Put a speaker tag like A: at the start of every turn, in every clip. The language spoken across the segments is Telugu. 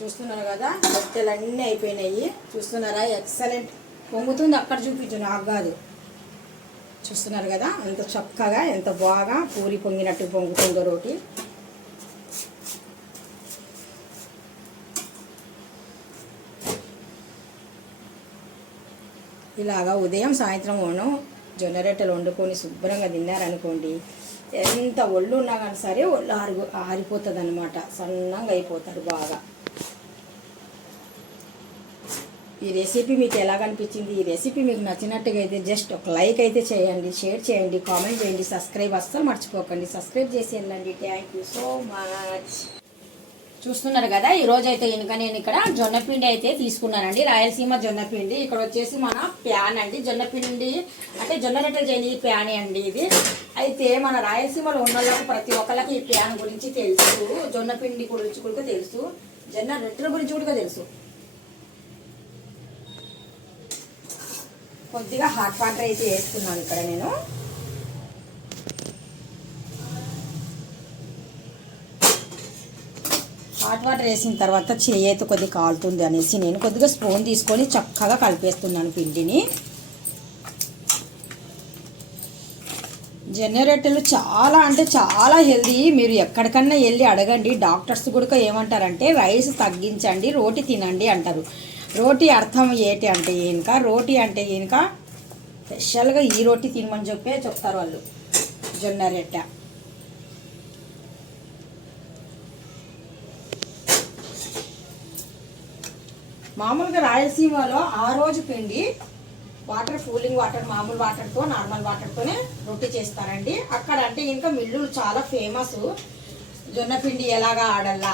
A: చూస్తున్నారు కదా రొట్టెలు అన్నీ అయిపోయినాయి. చూస్తున్నారా? ఎక్సలెంట్ పొంగుతుంది అక్కడ చూపించు. నాకు కాదు. చూస్తున్నారు కదా? ఎంత చక్కగా ఎంత బాగా పూరి పొంగినట్టు పొంగుతుందో రోటి. ఇలాగా ఉదయం సాయంత్రం వనం జొన్న రొట్టెలు వండుకొని శుభ్రంగా తిన్నారనుకోండి ఎంత ఒళ్ళు ఉన్నా కానీ సరే ఒళ్ళు ఆరి ఆరిపోతుంది అనమాట సన్నంగా అయిపోతారు బాగా. ఈ రెసిపీ మీకు ఎలా కనిపించింది? ఈ రెసిపీ మీకు నచ్చినట్టుగా అయితే జస్ట్ ఒక లైక్ అయితే చేయండి షేర్ చేయండి కామెంట్ చేయండి సబ్స్క్రైబ్ అస్సలు మర్చిపోకండి. సబ్స్క్రైబ్ చేసి వెళ్ళండి. థ్యాంక్ యూ సో మచ్ చూస్తున్నారు కదా ఈ రోజు అయితే ఇంకా నేను ఇక్కడ జొన్నపిండి అయితే తీసుకున్నానండి. రాయలసీమ జొన్నపిండి ఇక్కడ వచ్చేసి మన ప్యాన్ అండి. జొన్నపిండి అంటే జొన్న రొట్టెలు చేయని ప్యాన్ అండి ఇది. అయితే మన రాయలసీమలో ఉన్న వాళ్ళకి ప్రతి ఒక్కరికి ఈ ప్యాన్ గురించి తెలుసు. జొన్నపిండి గురించి కూడా తెలుసు. జొన్న రొట్టెల గురించి కూడా తెలుసు. కొద్దిగా హాట్ వాటర్ అయితే వేస్తున్నాను ఇక్కడ నేను. హాట్ వాటర్ వేసిన తర్వాత చేయి అయితే కొద్దిగా కాలుతుంది అనేసి నేను కొద్దిగా స్పూన్ తీసుకొని చక్కగా కలిపేస్తున్నాను పిండిని. జనరేటర్లు చాలా అంటే చాలా హెల్దీ. మీరు ఎక్కడికన్నా వెళ్ళి అడగండి. డాక్టర్స్ కూడా ఏమంటారంటే రైస్ తగ్గించండి రోటి తినండి అంటారు. రోటీ అర్థం ఏంటి అంటే ఈయనక రోటీ అంటే ఇంకా స్పెషల్గా ఈ రోటీ తినమని చెప్పే చెప్తారు వాళ్ళు. జొన్న రెట్ట. మామూలుగా రాయలసీమలో ఆ రోజు పిండి వాటర్ కూలింగ్ వాటర్ మామూలు వాటర్తో నార్మల్ వాటర్తోనే రొట్టె చేస్తారండి. అక్కడ అంటే ఇంకా మిల్లులు చాలా ఫేమస్ జొన్న పిండి ఎలాగా ఆడల్లా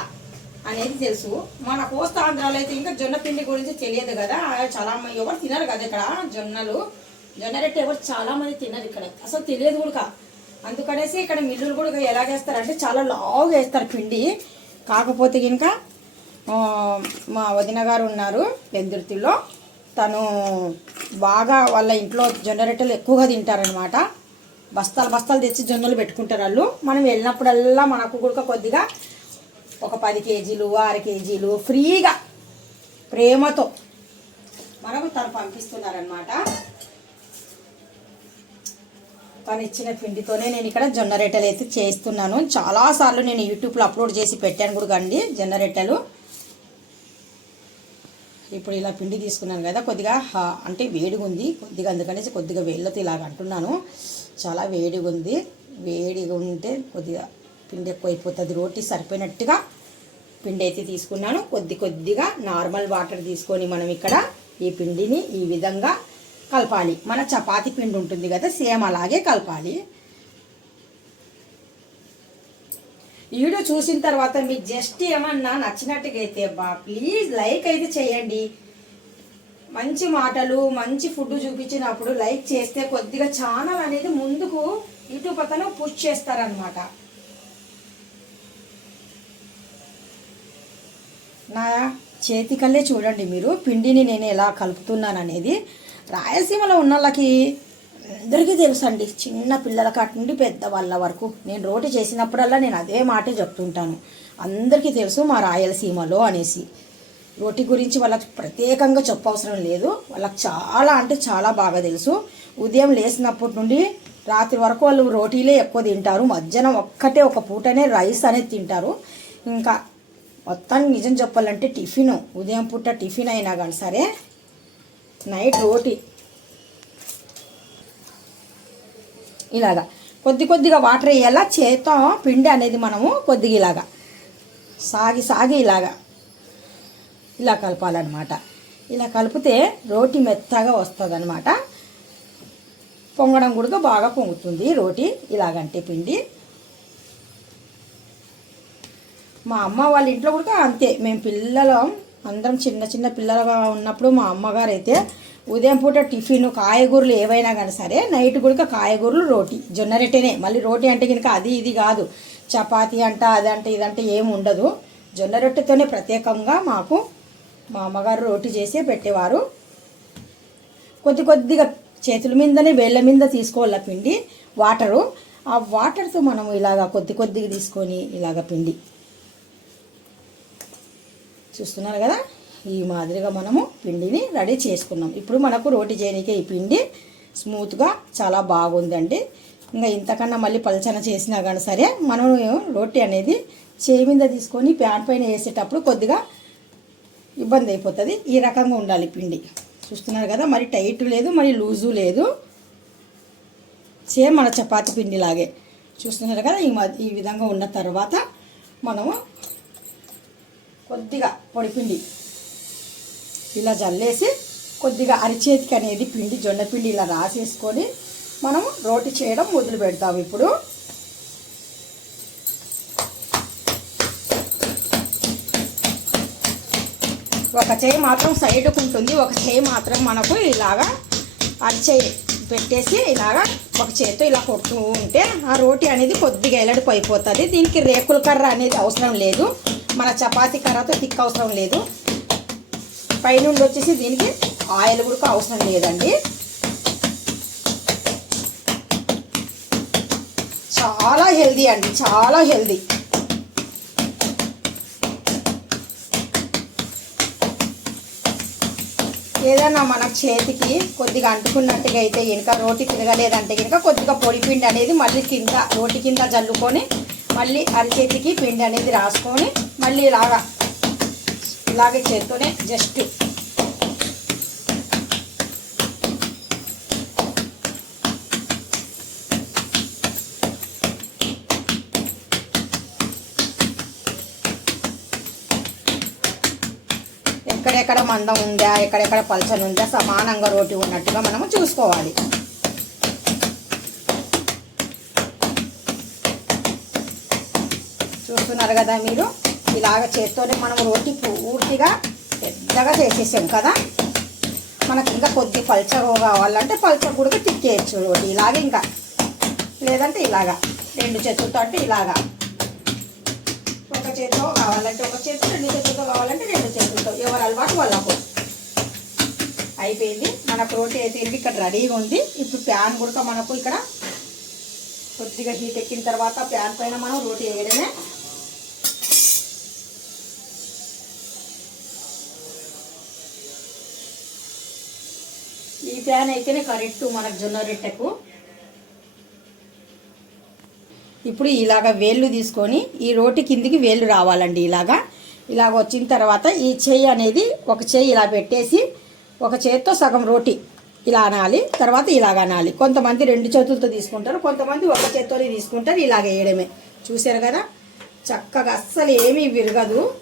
A: అనేది తెలుసు. మన కోస్తాంధ్రాలో అయితే ఇంకా జొన్న పిండి గురించి తెలియదు కదా. చాలా మంది ఎవరు తినరు కదా ఇక్కడ జొన్నలు. జొన్న రొట్టె ఎవరు చాలా మంది తినరు ఇక్కడ. అసలు తెలియదు కూడా అందుకనేసి ఇక్కడ మిల్లులు కూడా ఎలాగేస్తారంటే చాలా లావుగా వేస్తారు పిండి. కాకపోతే కనుక మా వదిన గారు ఉన్నారు పెందుర్తిలో. తను బాగా వాళ్ళ ఇంట్లో జొన్న ఎక్కువగా తింటారనమాట బస్తాలు బస్తాలు తెచ్చి జొన్నలు పెట్టుకుంటారు వాళ్ళు. మనం వెళ్ళినప్పుడల్లా మనకు కూడా కొద్దిగా ఒక పది కేజీలు ఆరు కేజీలు ఫ్రీగా ప్రేమతో మనకు తను పంపిస్తున్నారనమాట తను ఇచ్చిన పిండితోనే నేను ఇక్కడ జొన్న రొట్టెలు అయితే చేస్తున్నాను. చాలాసార్లు నేను యూట్యూబ్లో అప్లోడ్ చేసి పెట్టాను కూడా అండి జొన్న రొట్టెలు ఇప్పుడు ఇలా పిండి తీసుకున్నాను కదా కొద్దిగా హా- అంటే వేడిగా ఉంది కొద్దిగా అందుకనేసి కొద్దిగా వేళ్ళతో ఇలాగ అంటున్నాను. చాలా వేడిగా ఉంది వేడిగా ఉంటే కొద్దిగా పిండి ఎక్కువ అయిపోతుంది రోటీ సరిపోయినట్టుగా పిండి అయితే తీసుకున్నాను. కొద్ది కొద్దిగా నార్మల్ వాటర్ తీసుకొని మనం ఇక్కడ ఈ పిండిని ఈ విధంగా కలపాలి. మన చపాతి పిండి ఉంటుంది కదా సేమ్ అలాగే కలపాలి ఈ వీడియో చూసిన తర్వాత మీకు జస్ట్ ఏమన్నా నచ్చినట్టుగా అయితే బా ప్లీజ్ లైక్ అయితే చేయండి. మంచి మాటలు మంచి ఫుడ్ చూపించినప్పుడు లైక్ చేస్తే కొద్దిగా ఛానల్ అనేది ముందుకు యూట్యూబ్ అతను పుష్ చేస్తారనమాట నా చేతికల్లే చూడండి మీరు పిండిని నేను ఎలా కలుపుతున్నాను అనేది రాయలసీమలో ఉన్న వాళ్ళకి అందరికీ తెలుసు అండి చిన్న పిల్లల కాటి నుండి పెద్ద వాళ్ళ వరకు. నేను రోటి చేసినప్పుడల్లా నేను అదే మాటే చెప్తుంటాను. అందరికీ తెలుసు మా రాయలసీమలో అనేసి. రోటి గురించి వాళ్ళకి ప్రత్యేకంగా చెప్పవసరం లేదు. వాళ్ళకి చాలా అంటే చాలా బాగా తెలుసు. ఉదయం లేచినప్పటి నుండి రాత్రి వరకు వాళ్ళు రోటీలే ఎక్కువ తింటారు. మధ్యాహ్నం ఒక్కటే ఒక పూటనే రైస్ అనేది తింటారు. ఇంకా మొత్తానికి నిజం చెప్పాలంటే టిఫిన్ ఉదయం పూట టిఫిన్ అయినా కానీ సరే నైట్ రోటీ. ఇలాగా. కొద్ది కొద్దిగా వాటర్ వేయాలా? చేతో పిండి అనేది మనము కొద్దిగా ఇలాగా. సాగి సాగి ఇలాగా. ఇలా కలపాలన్నమాట. ఇలా కలిపితే రోటి మెత్తగా వస్తుంది అనమాట పొంగడం కూడా బాగా పొంగుతుంది రోటి. ఇలాగంటే పిండి. మా అమ్మ వాళ్ళ ఇంట్లో కూడా అంతే. మేము పిల్లలం అందరం చిన్న చిన్న పిల్లలుగా ఉన్నప్పుడు మా అమ్మగారు అయితే ఉదయం పూట టిఫిన్ కాయగూరలు ఏవైనా కానీ సరే నైట్ కూడా కాయగూరలు రోటీ. జొన్న రొట్టెనే. మళ్ళీ రోటీ అంటే కనుక అది ఇది కాదు. చపాతీ అంట అదంటే ఇదంటే ఏమి ఉండదు. జొన్న రొట్టెతోనే ప్రత్యేకంగా మాకు మా అమ్మగారు రోటీ చేసి పెట్టేవారు. కొద్ది కొద్దిగా చేతుల మీదనే వేళ్ళ మీద తీసుకోవాలి పిండి వాటరు. ఆ వాటర్తో మనం ఇలాగా కొద్ది కొద్దిగా తీసుకొని ఇలాగ పిండి. చూస్తున్నారు కదా? ఈ మాదిరిగా మనము పిండిని రెడీ చేసుకున్నాం. ఇప్పుడు మనకు రోటి చేయడానికి ఈ పిండి స్మూత్గా చాలా బాగుందండి. ఇంకా ఇంతకన్నా మళ్ళీ పలచన చేసినా కానీ సరే మనం రోటి అనేది చేయి మీద తీసుకొని ప్యాన్ పైన వేసేటప్పుడు కొద్దిగా ఇబ్బంది అయిపోతుంది. ఈ రకంగా ఉండాలి పిండి. చూస్తున్నారు కదా మరి టైట్ లేదు మరి లూజు లేదు. సేమ్ మన చపాతి పిండి లాగే. చూస్తున్నారు కదా ఈ ఈ విధంగా ఉన్న తర్వాత మనము కొద్దిగా పొడిపిండి ఇలా జల్లేసి కొద్దిగా అరిచేతికి అనేది పిండి జొన్న పిండి ఇలా రాసేసుకొని మనం రోటి చేయడం మొదలు పెడతాం ఇప్పుడు. ఒక చేయి మాత్రం సైడ్కు ఉంటుంది ఒక చేయి మాత్రం మనకు ఇలాగా అరిచేయి పెట్టేసి ఇలాగా ఒక చేతితో ఇలా కొడుతూ ఉంటే ఆ రోటి అనేది కొద్దిగా ఎల్లడిపు అయిపోతుంది. దీనికి రేకుల కర్ర అనేది అవసరం లేదు. మన చపాతీ కర్రతో తిక్క అవసరం లేదు. పైనుండి వచ్చేసి దీనికి ఆయిల్ కూడా అవసరం లేదండి. చాలా హెల్దీ అండి చాలా హెల్దీ. ఏదైనా మన చేతికి కొద్దిగా అంటుకున్నట్టుగా అయితే వెనుక రోటి తిరగలేదంటే కనుక కొద్దిగా పొడి పిండి అనేది మళ్ళీ కింద రోటి కింద జల్లుకొని మళ్ళీ అరిచేతికి పిండి అనేది రాసుకొని మళ్ళీ ఇలాగా ఇలాగే చేత్తోనే జస్ట్ ఎక్కడెక్కడ మందం ఉందా ఎక్కడెక్కడ పలచన ఉందా సమానంగా రోటి ఉన్నట్టుగా మనము చూసుకోవాలి. చూస్తున్నారు కదా మీరు? ఇలాగ చేత్తోనే మనం రోటి పూర్తిగా పెద్దగా చేసేసాం కదా. మనకి ఇంకా కొద్ది పల్చర్ కావాలంటే పల్చర్ కూడా తిక్కేయచ్చు రోటి. ఇలాగే ఇంకా లేదంటే ఇలాగా రెండు చేతులతో అంటే ఇలాగా. ఒక చేతితో కావాలంటే ఒక చేతి రెండు చేతులతో కావాలంటే రెండు చేతులతో. ఎవరు అలవాటు వాళ్ళకు. అయిపోయింది. మనకు రోటీ అయితే ఇక్కడ రెడీగా ఉంది. ఇప్పుడు ప్యాన్ కూడా మనకు ఇక్కడ కొద్దిగా హీట్ ఎక్కిన తర్వాత ప్యాన్ పైన మనం రోటీ వేయడమే ఈ ప్యాన్ అయితేనే కరెక్ట్ మనకు జొన్న రొట్టెకు. ఇప్పుడు ఇలాగ వేళ్ళు తీసుకొని ఈ రోటి కిందికి వేళ్ళు రావాలండి ఇలాగా. ఇలాగ వచ్చిన తర్వాత ఈ చెయ్యి అనేది ఒక చెయ్యి ఇలా పెట్టేసి ఒక చేత్తో సగం రోటి ఇలా అనాలి తర్వాత ఇలాగ అనాలి. కొంతమంది రెండు చేతులతో తీసుకుంటారు కొంతమంది ఒక చేతితోనే తీసుకుంటారు ఇలాగ వేయడమే. చూశారు కదా? చక్కగా అస్సలు ఏమీ విరగదు.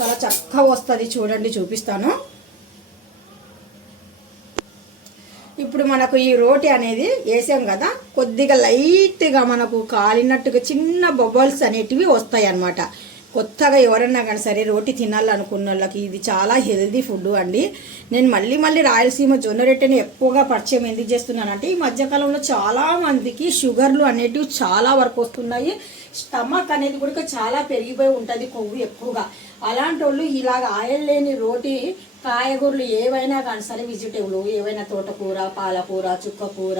A: చాలా చక్కగా వస్తుంది. చూడండి చూపిస్తాను. ఇప్పుడు మనకు ఈ రోటి అనేది వేసాం కదా కొద్దిగా లైట్గా మనకు కాలినట్టుగా చిన్న బబల్స్ అనేటివి వస్తాయి అన్నమాట కొత్తగా ఎవరన్నా కానీ సరే రోటి తినాలనుకున్న వాళ్ళకి ఇది చాలా హెల్దీ ఫుడ్ అండి. నేను మళ్ళీ మళ్ళీ రాయలసీమ జొన్న రొట్టెని ఎక్కువగా పరిచయం ఎందుకు చేస్తున్నానంటే ఈ మధ్యకాలంలో చాలా మందికి షుగర్లు అనేటివి చాలా వరకు వస్తున్నాయి. స్టమక్ అనేది కూడా చాలా పెరిగిపోయి ఉంటుంది కొవ్వు ఎక్కువగా. అలాంటి వాళ్ళు ఇలాగ ఆయిల్ లేని రోటి కాయగూరలు ఏవైనా కానీ సరే వెజిటేబుల్ ఏవైనా తోటకూర పాలకూర చుక్కకూర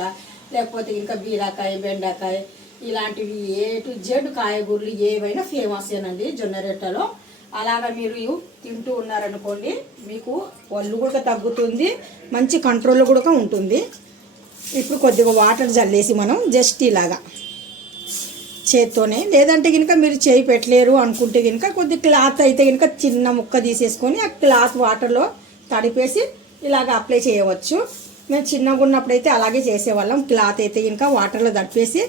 A: లేకపోతే ఇంకా బీరకాయ బెండకాయ ఇలాంటివి ఏ టు జెడ్ కాయగూరలు ఏవైనా ఫేమస్ ఏనండి జొన్న అలాగ మీరు ఇవి తింటూ ఉన్నారనుకోండి మీకు ఒళ్ళు కూడా తగ్గుతుంది మంచి కంట్రోల్ కూడా ఉంటుంది. ఇప్పుడు కొద్దిగా వాటర్ జల్లేసి మనం జస్ట్ ఇలాగా. చేత్తోనే. లేదంటే కనుక మీరు చేయి పెట్టలేరు అనుకుంటే కనుక కొద్ది క్లాత్ అయితే కనుక చిన్న ముక్క తీసేసుకొని ఆ క్లాత్ వాటర్లో తడిపేసి ఇలాగ అప్లై చేయవచ్చు. మేము చిన్నగా ఉన్నప్పుడైతే అలాగే చేసేవాళ్ళం. క్లాత్ అయితే కనుక వాటర్లో తడిపేసి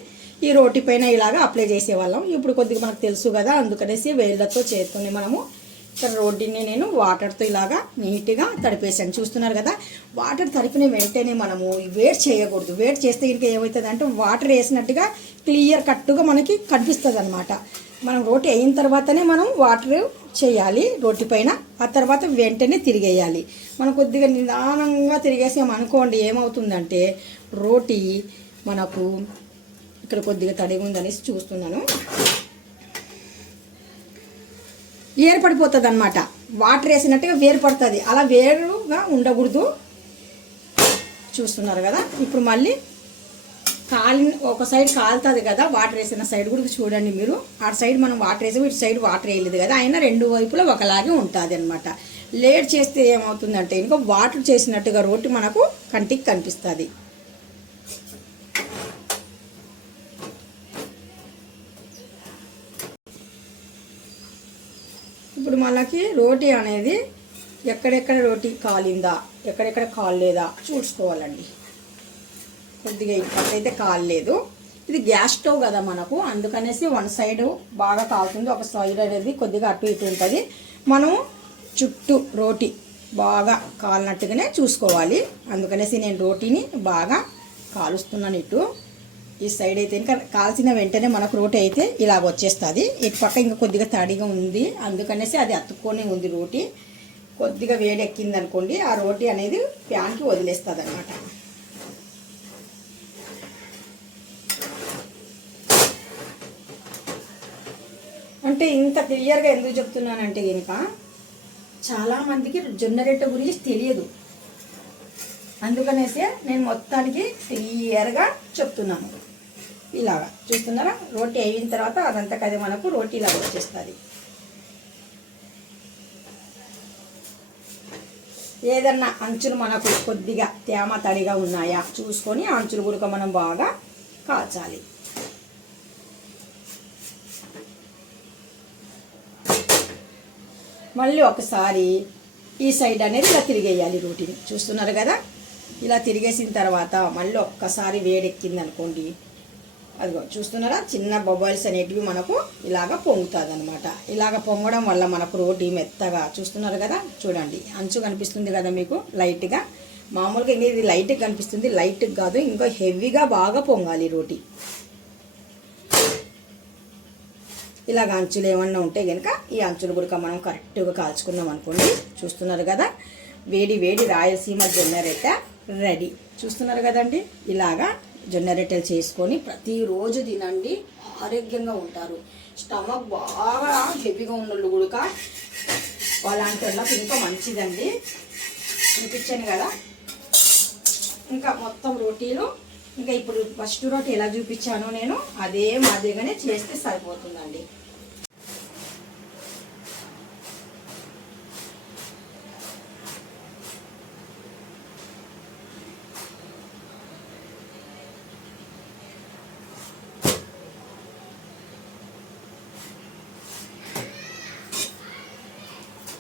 A: ఈ రోటి పైన ఇలాగ అప్లై చేసేవాళ్ళం. ఇప్పుడు కొద్దిగా మనకు తెలుసు కదా అందుకనేసి వేళ్ళతో చేత్తోనే మనము ఇక్కడ రోడ్డుని నేను వాటర్తో ఇలాగా నీట్గా తడిపేసాను చూస్తున్నారు కదా వాటర్ తడిపిన వెంటనే మనము వేడి చేయకూడదు. వేడి చేస్తే ఇంకా ఏమవుతుంది అంటే వాటర్ వేసినట్టుగా క్లియర్ కట్టుగా మనకి కనిపిస్తుంది అనమాట మనం రోటి అయిన తర్వాతనే మనం వాటర్ చేయాలి రోటి పైన. ఆ తర్వాత వెంటనే తిరిగేయాలి. మనం కొద్దిగా నిదానంగా తిరిగేసాం అనుకోండి ఏమవుతుందంటే రోటీ మనకు ఇక్కడ కొద్దిగా తడి ఉందనేసి చూస్తున్నాను. ఏర్పడిపోతుంది అనమాట వాటర్ వేసినట్టుగా వేరుపడుతుంది. అలా వేరుగా ఉండకూడదు. చూస్తున్నారు కదా? ఇప్పుడు మళ్ళీ కాలి ఒక సైడ్ కాలుతుంది కదా వాటర్ వేసిన సైడ్ కూడా చూడండి మీరు. ఆ సైడ్ మనం వాటర్ వేసి ఇటు సైడ్ వాటర్ వేయలేదు కదా. అయినా రెండు వైపులా ఒకలాగే ఉంటుంది అనమాట లేట్ చేస్తే ఏమవుతుందంటే ఇంకా వాటర్ చేసినట్టుగా రోటి మనకు కంటికి కనిపిస్తుంది. ఇప్పుడు మనకి రోటీ అనేది ఎక్కడెక్కడ రోటీ కాలిందా ఎక్కడెక్కడ కాలేదా చూసుకోవాలండి. కొద్దిగా ఇప్పటికైతే కాలేదు ఇది గ్యాస్ స్టవ్ కదా మనకు. అందుకనేసి వన్ సైడ్ బాగా కాలుతుంది ఒక సైడ్ అనేది కొద్దిగా అటు ఇటు ఉంటుంది. మనం చుట్టూ రోటీ బాగా కాలినట్టుగానే చూసుకోవాలి. అందుకనేసి నేను రోటీని బాగా కాలుస్తున్నాను ఇటు. ఈ సైడ్ అయితే ఇంకా కాల్చిన వెంటనే మనకు రోటీ అయితే ఇలాగ వచ్చేస్తుంది. ఇటు పక్క ఇంకా కొద్దిగా తడిగా ఉంది. అందుకనేసి అది అతుక్కొని ఉంది రోటీ. కొద్దిగా వేడెక్కింది అనుకోండి ఆ రోటీ అనేది ప్యాన్కి వదిలేస్తుంది అనమాట అంటే ఇంత క్లియర్గా ఎందుకు చెప్తున్నానంటే కనుక చాలామందికి జొన్న రొట్టె గురించి తెలియదు. అందుకనేసే నేను మొత్తానికి క్లియర్గా చెప్తున్నాను. ఇలాగా. చూస్తున్నారా? రోటీ అయిన తర్వాత అదంతా కదా మనకు రోటీ ఇలా వచ్చేస్తుంది. ఏదన్నా అంచులు మనకు కొద్దిగా తేమ తడిగా ఉన్నాయా? చూసుకొని అంచులు కూడా మనం బాగా కాల్చాలి మళ్ళీ ఒకసారి ఈ సైడ్ అనేది ఇలా తిరిగేయాలి రోటీని చూస్తున్నారు కదా? ఇలా తిరిగేసిన తర్వాత మళ్ళీ ఒక్కసారి వేడెక్కింది అనుకోండి అదిగో చూస్తున్నారా? చిన్న బొబాయిల్స్ అనేటివి మనకు ఇలాగ పొంగుతుంది అనమాట ఇలాగ పొంగడం వల్ల మనకు రోటీ మెత్తగా చూస్తున్నారు కదా? చూడండి. అంచు కనిపిస్తుంది కదా మీకు? లైట్గా మామూలుగా ఇంకా ఇది లైట్గా కనిపిస్తుంది. లైట్గా కాదు ఇంకా హెవీగా బాగా పొంగాలి రోటీ. ఇలాగ అంచులు ఏమన్నా ఉంటే కనుక ఈ అంచులు కూడా మనం కరెక్ట్గా కాల్చుకున్నాం అనుకోండి. చూస్తున్నారు కదా? వేడి వేడి రాయలసీమ జొన్నరెట్ట రెడీ. చూస్తున్నారు కదండి? ఇలాగా జొన్నరెట్టలు చేసుకొని ప్రతిరోజు తినండి. ఆరోగ్యంగా ఉంటారు. స్టమక్ బాగా హెవీగా ఉన్నోళ్ళు కూడా అలాంటి వాళ్ళకి ఇంకా మంచిదండి. చూపించాను కదా? ఇంకా మొత్తం రోటీలు ఇంకా ఇప్పుడు ఫస్ట్ రోటీ ఎలా చూపించానో నేను అదే మాదిరిగానే చేస్తే సరిపోతుందండి.